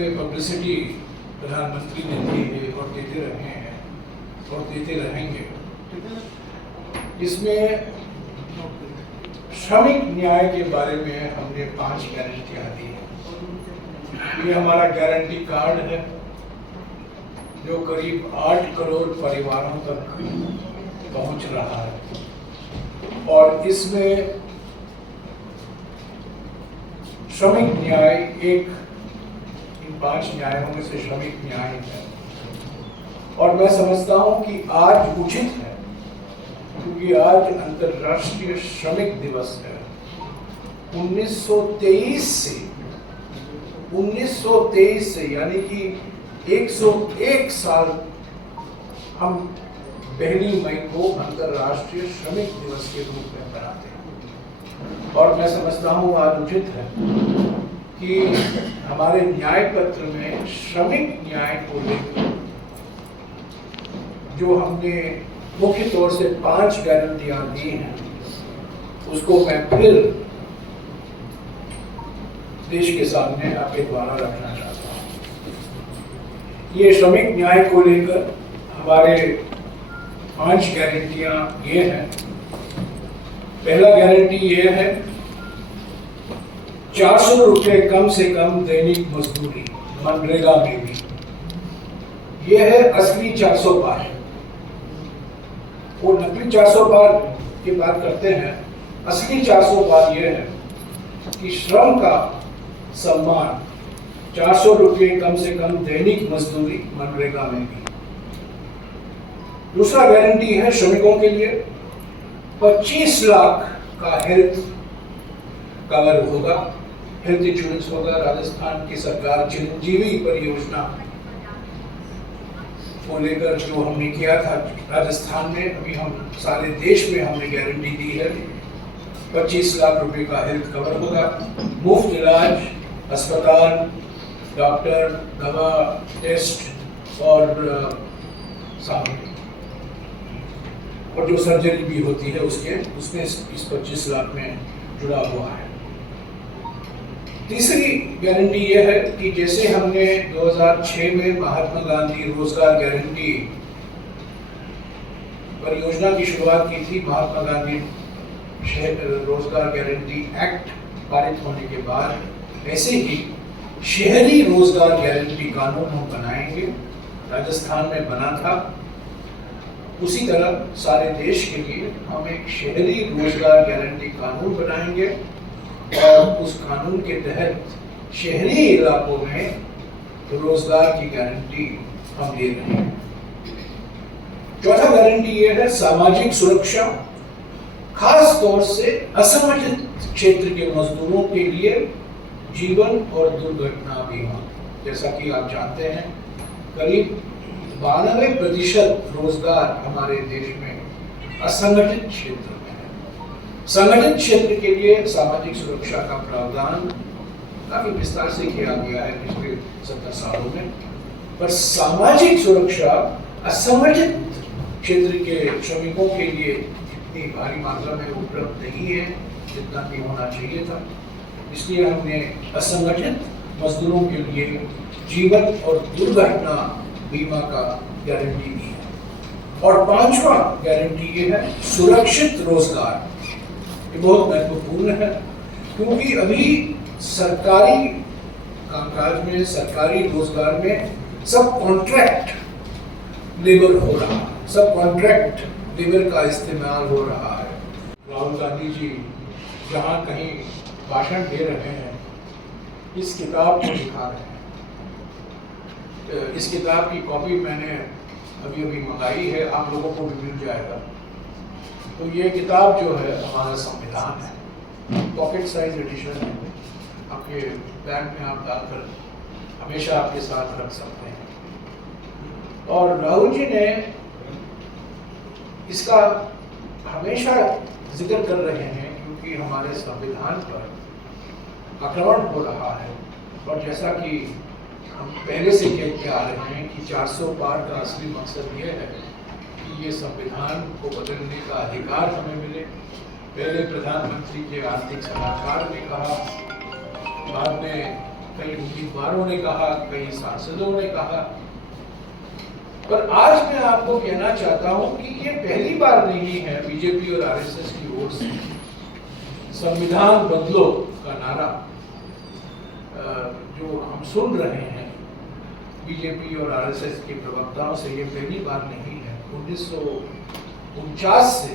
उसमें पब्लिसिटी प्रधानमंत्री ने दी है और देते रहे हैं और देते रहेंगे। इसमें श्रमिक न्याय के बारे में हमने 5 गारंटियां दी हैं। ये हमारा गारंटी कार्ड है जो करीब 8 करोड़ परिवारों तक पहुंच रहा है और इसमें श्रमिक न्याय इन 5 न्यायों में से श्रमिक न्याय है और मैं समझता हूं कि आज उचित है क्योंकि आज अंतर्राष्ट्रीय श्रमिक दिवस है। 1923 से यानी कि 101 साल हम 1 मई को अंतर्राष्ट्रीय श्रमिक दिवस के रूप में मनाते हैं और मैं समझता हूँ आज उचित है कि हमारे न्याय पत्र में श्रमिक न्याय को लेकर जो हमने मुख्य तौर से 5 गारंटियां दी हैं उसको मैं फिर देश के सामने आपके द्वारा रखना चाहता हूं। ये श्रमिक न्याय को लेकर हमारे 5 गारंटियां ये हैं। पहला गारंटी ये है 400 रुपये कम से कम दैनिक मजदूरी मनरेगा में भी। ये है असली 400 पार। वो नकली 400 पार की बात करते हैं, असली 400 पार ये है कि श्रम का सम्मान 400 रुपये कम से कम दैनिक मजदूरी मनरेगा में भी। दूसरा गारंटी है श्रमिकों के लिए 25 लाख का हेल्थ कवर होगा, हेल्थ इंश्योरेंस होगा। राजस्थान की सरकार चिरंजीवी परियोजना को लेकर जो हमने किया था राजस्थान में, अभी हम सारे देश में हमने गारंटी दी है 25 लाख रुपए का हेल्थ कवर होगा। मुफ्त इलाज, अस्पताल, डॉक्टर, दवा, टेस्ट और सामग्री और जो सर्जरी भी होती है उसमें इस 25 लाख में जुड़ा हुआ है। तीसरी गारंटी यह है कि जैसे हमने 2006 में महात्मा गांधी रोजगार गारंटी परियोजना की शुरुआत की थी, महात्मा गांधी रोजगार गारंटी एक्ट पारित होने के बाद ऐसे ही शहरी रोजगार गारंटी कानून हम बनाएंगे। राजस्थान में बना था, उसी तरह सारे देश के लिए हम एक शहरी रोजगार गारंटी कानून बनाएंगे और उस कानून के तहत शहरी इलाकों में रोजगार की गारंटी हम दे रहे हैं। चौथा गारंटी ये है सामाजिक सुरक्षा, खास तौर से असंगठित क्षेत्र के मजदूरों के लिए जीवन और दुर्घटना बीमा। जैसा कि आप जानते हैं करीब 92% रोजगार हमारे देश में असंगठित क्षेत्र में है। संगठित क्षेत्र के लिए सामाजिक सुरक्षा का प्रावधान काफी विस्तार से किया गया है पिछले 70 सालों में, पर सामाजिक सुरक्षा असंगठित क्षेत्र के श्रमिकों के लिए इतनी भारी मात्रा में उपलब्ध नहीं है जितना कि होना चाहिए था। इसलिए हमने असंगठित मजदूरों के लिए जीवन और दुर्घटना बीमा का गारंटी दी है। और 5वां गारंटी ये है सुरक्षित रोजगार। ये बहुत महत्वपूर्ण है क्योंकि अभी सरकारी कामकाज में, सरकारी रोजगार में सब कॉन्ट्रैक्ट लेबर हो रहा है, सब कॉन्ट्रैक्ट लेबर का इस्तेमाल हो रहा है। राहुल गांधी जी जहाँ कहीं भाषण दे रहे हैं इस किताब को दिखा रहे हैं। इस किताब की कॉपी मैंने अभी मंगाई है, आप लोगों को भी मिल जाएगा। तो ये किताब जो है हमारा संविधान है, पॉकेट साइज एडिशन है, आपके बैग में आप डालकर हमेशा आपके साथ रख सकते हैं। और राहुल जी ने इसका हमेशा जिक्र कर रहे हैं क्योंकि हमारे संविधान पर आक्रमण हो रहा है। और जैसा कि हम पहले से कहते आ रहे हैं कि 400 पार का असली मकसद ये है कि ये संविधान को बदलने का अधिकार हमें मिले। पहले प्रधानमंत्री के आर्थिक सलाहकार ने कहा, बाद में कई उम्मीदवारों ने कहा, कई सांसदों ने कहा। पर आज मैं आपको कहना चाहता हूं कि ये पहली बार नहीं है बीजेपी और आरएसएस की ओर से संविधान बदलो का नारा जो हम सुन रहे हैं बीजेपी और आरएसएस के प्रवक्ताओं से, ये पहली बार नहीं है। 1949 से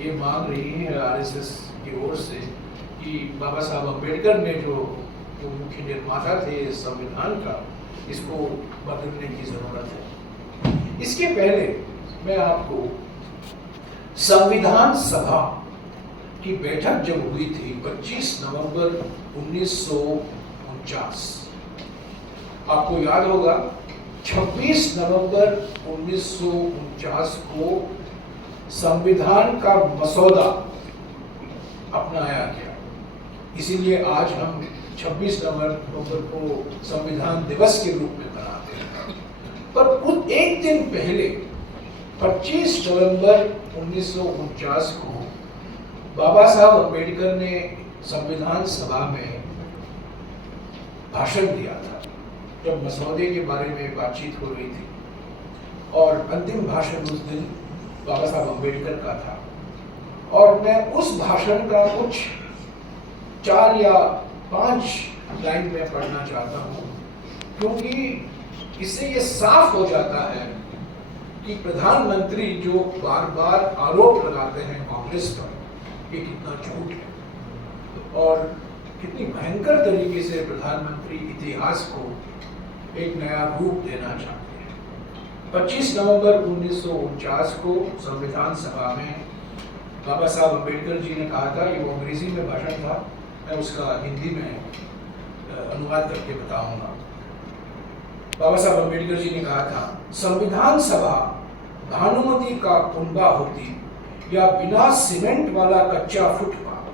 ये मांग रही है आरएसएस की ओर से कि बाबा साहब अम्बेडकर ने जो मुख्य निर्माता थे इस संविधान का, इसको बदलने की जरूरत है। इसके पहले मैं आपको संविधान सभा की बैठक जब हुई थी 25 नवंबर 1949, आपको याद होगा 26 नवंबर 1949 को संविधान का मसौदा अपनाया गया। इसीलिए आज हम 26 नवंबर को संविधान दिवस के रूप में मनाते हैं। पर उस एक दिन पहले 25 नवंबर 1949 को बाबा साहब अम्बेडकर ने संविधान सभा में भाषण दिया था, जब मसौदे के बारे में बातचीत हो रही थी। और अंतिम भाषण उस दिन बाबा साहब अम्बेडकर का था। और मैं उस भाषण का कुछ 4 या 5 लाइन में पढ़ना चाहता हूँ, क्योंकि इससे ये साफ हो जाता है कि प्रधानमंत्री जो बार बार आरोप लगाते हैं कांग्रेस पर कि कितना झूठ है और कितनी भयंकर तरीके से प्रधानमंत्री इतिहास को एक नया रूप देना चाहते हैं। 25 नवंबर 1949 को संविधान सभा में बाबा साहब अम्बेडकर जी ने कहा था, ये वो अंग्रेजी में भाषण था, मैं उसका हिंदी में अनुवाद करके बताऊंगा। बाबा साहब अम्बेडकर जी ने कहा था, संविधान सभा भानुमति का कुंबा होती या बिना सीमेंट वाला कच्चा फुटपाथ,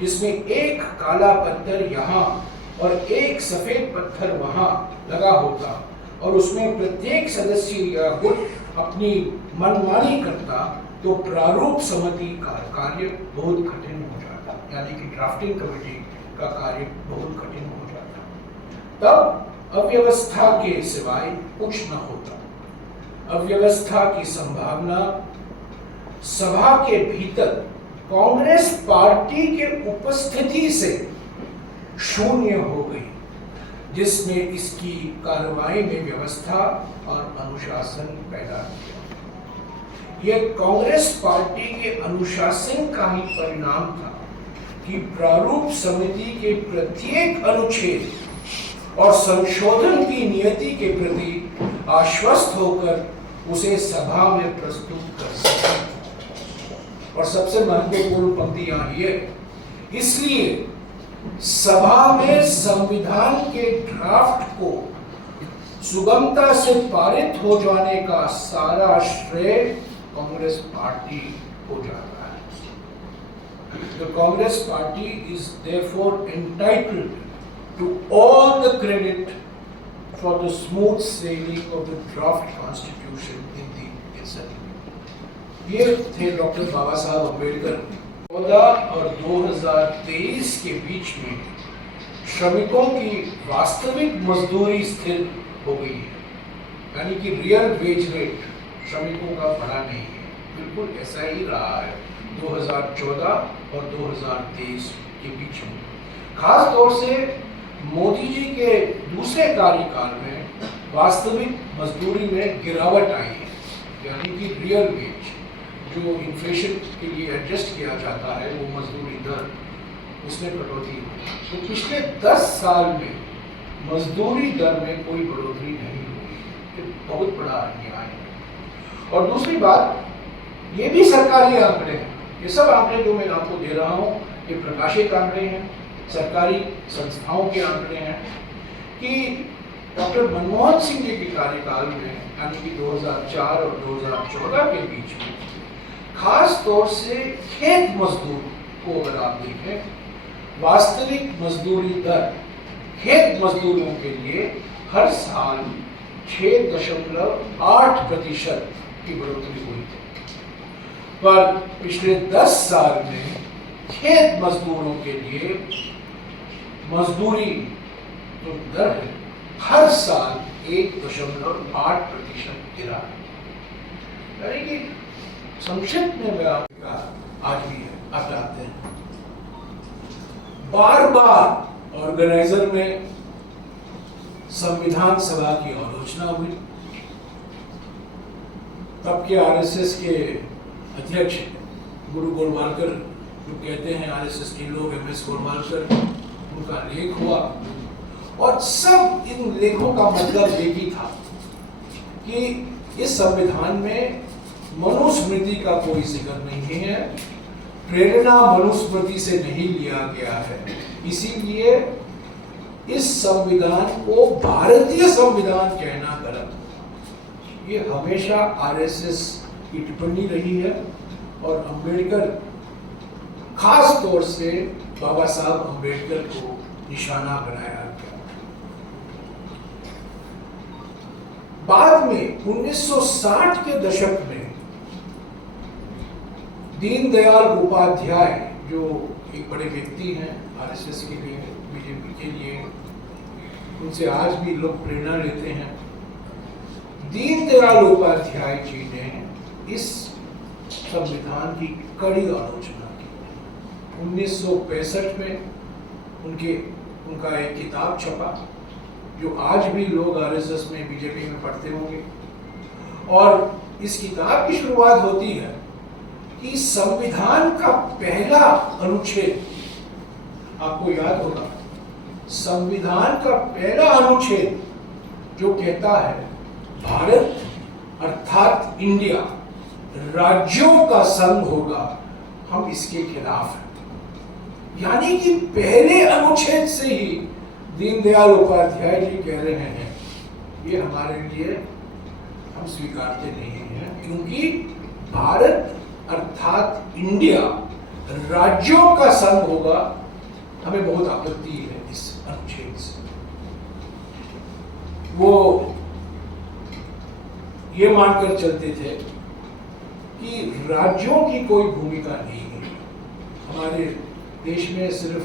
जिसमें एक काला पत्थर यहाँ और एक सफेद पत्थर वहां लगा होता और उसमें प्रत्येक सदस्य या गुट अपनी मनमानी करता, तो प्रारूप समिति का कार्य बहुत कठिन हो जाता, यानी कि ड्राफ्टिंग कमेटी का कार्य बहुत कठिन हो जाता। तब अव्यवस्था के सिवाय कुछ न होता। अव्यवस्था की संभावना सभा के भीतर कांग्रेस पार्टी के उपस्थिति से शून्य हो गई, जिसमें इसकी कार्रवाई में व्यवस्था और अनुशासन पैदा किया। यह कांग्रेस पार्टी के अनुशासन का ही परिणाम था कि प्रारूप समिति के प्रत्येक अनुच्छेद और संशोधन की नियति के प्रति आश्वस्त होकर उसे सभा में प्रस्तुत कर सके। और सबसे महत्वपूर्ण पंक्ति यहाँ ये, इसलिए सभा में संविधान के ड्राफ्ट को सुगमता से पारित हो जाने का सारा श्रेय कांग्रेस पार्टी को जाता है। The Congress party is therefore entitled to all the credit for the smooth sailing of the draft constitution in the assembly। ये थे डॉक्टर बाबा साहब अम्बेडकर। 14 और 2023 के बीच में श्रमिकों की वास्तविक मजदूरी स्थिर हो गई है, यानी कि रियल वेज रेट श्रमिकों का बढ़ा नहीं है, बिल्कुल ऐसा ही रहा है 2014 और 2023 के बीच में। खास तौर से मोदी जी के दूसरे कार्यकाल में वास्तविक मजदूरी में गिरावट आई है, यानी कि रियल वेज जो इन्फ्लेशन के लिए एडजस्ट किया जाता है, वो मजदूरी दर, उसमें कटौती हुई। तो पिछले 10 साल में मजदूरी दर में कोई बढ़ोतरी नहीं हुई, ये बहुत बड़ा अन्याय है। और दूसरी बात, ये भी सरकारी आंकड़े हैं, ये सब आंकड़े जो मैं आपको दे रहा हूँ ये प्रकाशित आंकड़े हैं, सरकारी संस्थाओं के आंकड़े हैं, कि डॉक्टर मनमोहन सिंह जी के कार्यकाल में, यानी कि 2004 और 2014 के बीच में, खास तौर से खेत मजदूर को अगर आप देखें, वास्तविक मजदूरी दर खेत मजदूरों के लिए हर साल 6.8% की बढ़ोतरी हुई थी। पर पिछले 10 साल में खेत मजदूरों के लिए मजदूरी तो दर हर साल 1.8% गिरा है। यानी कि संक्षिप्त में मैं आपका आज भी है, आप जानते हैं बार बार ऑर्गेनाइजर में संविधान सभा की आलोचना हुई। तब के आरएसएस के अध्यक्ष गुरु गोलवालकर, जो कहते हैं आरएसएस के लोग MS गोलवालकर, उनका लेख हुआ और सब इन लेखों का मतलब एक ही था कि इस संविधान में मनुस्मृति का कोई जिक्र नहीं है, प्रेरणा मनुस्मृति से नहीं लिया गया है, इसीलिए इस संविधान को भारतीय संविधान कहना गलत है। ये हमेशा आरएसएस की टिप्पणी रही है और अंबेडकर, खास तौर से बाबा साहब अंबेडकर को निशाना बनाया गया। बाद में 1960 के दशक में दीनदयाल उपाध्याय, जो एक बड़े व्यक्ति हैं आरएसएस के लिए, बीजेपी के लिए, उनसे आज भी लोग प्रेरणा लेते हैं। दीनदयाल उपाध्याय जी ने इस संविधान की कड़ी आलोचना की। 1965 में उनका एक किताब छपा, जो आज भी लोग आरएसएस में, बीजेपी में पढ़ते होंगे। और इस किताब की शुरुआत होती है कि संविधान का पहला अनुच्छेद, आपको याद होगा, संविधान का पहला अनुच्छेद जो कहता है भारत अर्थात इंडिया राज्यों का संघ होगा, हम इसके खिलाफ हैं। यानी कि पहले अनुच्छेद से ही दीनदयाल उपाध्याय जी कह रहे हैं ये हमारे लिए हम स्वीकारते नहीं हैं, क्योंकि भारत अर्थात इंडिया राज्यों का संघ होगा, हमें बहुत आपत्ति है इस अनुच्छेद से। वो ये मानकर चलते थे कि राज्यों की कोई भूमिका नहीं है, हमारे देश में सिर्फ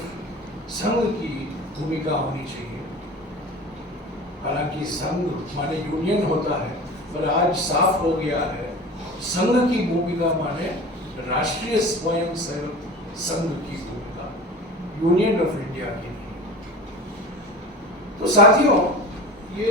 संघ की भूमिका होनी चाहिए। हालांकि संघ माने यूनियन होता है, पर आज साफ हो गया है संघ की भूमिका माने राष्ट्रीय स्वयंसेवक संघ की भूमिका, यूनियन ऑफ इंडिया की नहीं। तो साथियों, ये